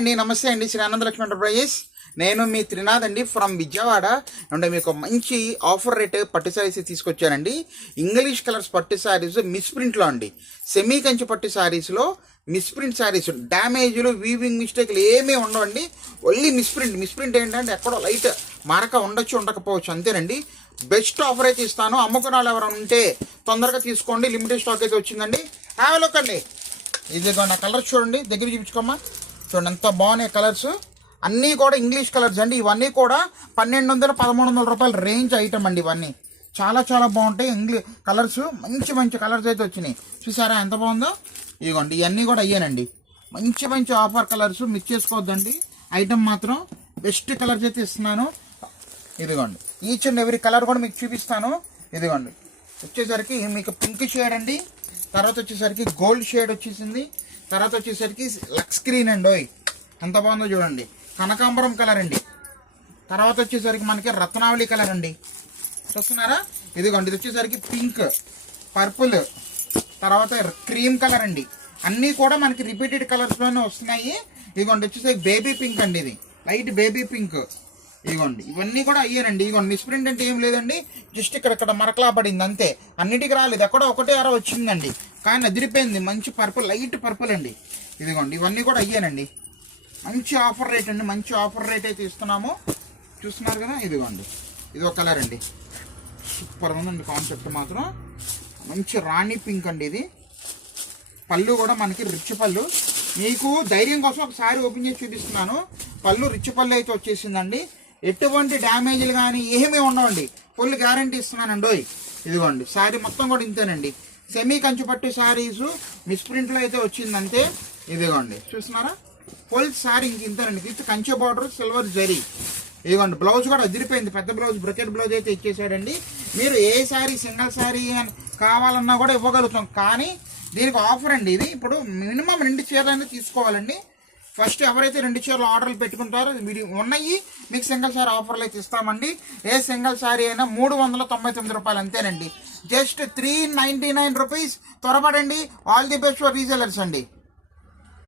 అండి, నమస్తే అండి. శ్రీ ఆనందలక్ష్మి ఎంటర్ప్రైజెస్. నేను మీ త్రినాథ్ అండి ఫ్రమ్ విజయవాడ. అంటే మీకు మంచి ఆఫర్ రేట్ పట్టు శారీస్ తీసుకొచ్చానండి. ఇంగ్లీష్ కలర్స్ పట్టు శారీస్ మిస్ప్రింట్లో అండి. సెమీ కంచి పట్టు శారీస్లో మిస్ప్రింట్ శారీస్, డ్యామేజ్లు, వీవింగ్ మిస్టేక్లు ఏమీ ఉండవండి. ఓన్లీ మిస్ప్రింట్ ఏంటంటే ఎక్కడో లైట్ మరక ఉండొచ్చు, ఉండకపోవచ్చు, అంతేనండి. బెస్ట్ ఆఫర్ అయితే ఇస్తాను. అమ్ముకున్న వాళ్ళు ఎవరైనా ఉంటే తొందరగా తీసుకోండి. లిమిటెడ్ స్టాక్ అయితే వచ్చిందండి. హ్యావ్ ఎ లుక్ అండి. ఇదిగో నా కలర్స్ చూడండి, దగ్గర చూపించుకోమ్మా. చూడండి ఎంత బాగున్నాయి కలర్స్. అన్నీ కూడా ఇంగ్లీష్ కలర్స్ అండి. ఇవన్నీ కూడా 1200-1300 రూపాయల రేంజ్ ఐటమ్ అండి. ఇవన్నీ చాలా చాలా బాగుంటాయి. కలర్స్ మంచి మంచి కలర్స్ అయితే వచ్చినాయి. చూసారా ఎంత బాగుందో. ఇదిగోండి ఇవన్నీ కూడా అయ్యానండి. మంచి మంచి ఆఫర్ కలర్స్, మిక్స్ చేసుకోవద్దండి. ఐటమ్ మాత్రం బెస్ట్ కలర్స్ అయితే ఇస్తున్నాను. ఇదిగోండి ఈచ్ అండ్ ఎవ్రీ కలర్ కూడా మీకు చూపిస్తాను. ఇదిగోండి వచ్చేసరికి మీకు పింక్ షేడ్ అండి, తర్వాత వచ్చేసరికి గోల్డ్ షేడ్ వచ్చేసింది, తర్వాత వచ్చేసరికి లక్స్ గ్రీన్ అండి. ఎంత బాగుందో చూడండి. కనకాంబరం కలర్ అండి, తర్వాత వచ్చేసరికి మనకి రత్నావళి కలర్ అండి. చూస్తున్నారా. ఇదిగోండి ఇది వచ్చేసరికి పింక్, పర్పుల్, తర్వాత క్రీమ్ కలర్ అండి. అన్నీ కూడా మనకి రిపీటెడ్ కలర్స్లోనే వస్తున్నాయి. ఇదిగోండి వచ్చేసరికి బేబీ పింక్ అండి, ఇది లైట్ బేబీ పింక్. ఇదిగోండి ఇవన్నీ కూడా అయ్యానండి. ఇదిగోండి మిస్ప్రింట్ అంటే ఏం లేదండి, జస్ట్ ఇక్కడ మరకలా పడింది అంతే. అన్నిటికీ రాలేదు, ఎక్కడ ఒకటే అర వచ్చిందండి, కానీ అదిరిపోయింది. మంచి పర్పుల్, లైట్ పర్పుల్ అండి. ఇదిగోండి ఇవన్నీ కూడా అయ్యానండి. మంచి ఆఫర్ రేట్ అండి, మంచి ఆఫర్ రేట్ అయితే ఇస్తున్నాము. చూస్తున్నారు కదా. ఇదిగోండి ఇది ఒక కలర్ అండి, సూపర్ ఉందండి కాన్సెప్ట్ మాత్రం. మంచి రాణి పింక్ అండి. ఇది పళ్ళు కూడా మనకి రిచ్ పళ్ళు. మీకు ధైర్యం కోసం ఒకసారి ఓపెన్ చేసి చూపిస్తున్నాను. పళ్ళు రిచ్ పళ్ళు అయితే వచ్చేసిందండి. ఎటువంటి డ్యామేజ్లు కానీ ఏమీ ఉండవండి. ఫుల్ గ్యారంటీ ఇస్తున్నానండి. ఇదిగోండి శారీ మొత్తం కూడా ఇంతేనండి. సెమీ కంచిపట్టు శారీస్ మిస్ప్రింట్లో అయితే వచ్చిందంతే. ఇదిగోండి చూస్తున్నారా. ఫుల్ శారీ ఇంక ఇంతేనండి. With Kanchi border, silver zari. ఇదిగోండి బ్లౌజ్ కూడా అదిరిపోయింది. పెద్ద బ్లౌజ్, బ్రకెట్ బ్లౌజ్ అయితే ఇచ్చేసాడండి. మీరు ఏ శారీ సింగిల్ శారీ అని కావాలన్నా కూడా ఇవ్వగలుగుతాం, కానీ దీనికి ఆఫర్ అండి. ఇది ఇప్పుడు మినిమం 2 చీరలు తీసుకోవాలండి. ఫస్ట్ ఎవరైతే 2 చీరలు ఆర్డర్లు పెట్టుకుంటారో ఉన్నాయి, మీకు సింగిల్ శారీ ఆఫర్లు అయితే ఇస్తామండి. ఏ సింగిల్ శారీ అయినా 399 రూపాయలు అంతేనండి. Just 399 rupees. త్వరపడండి. All the best for resellers అండి.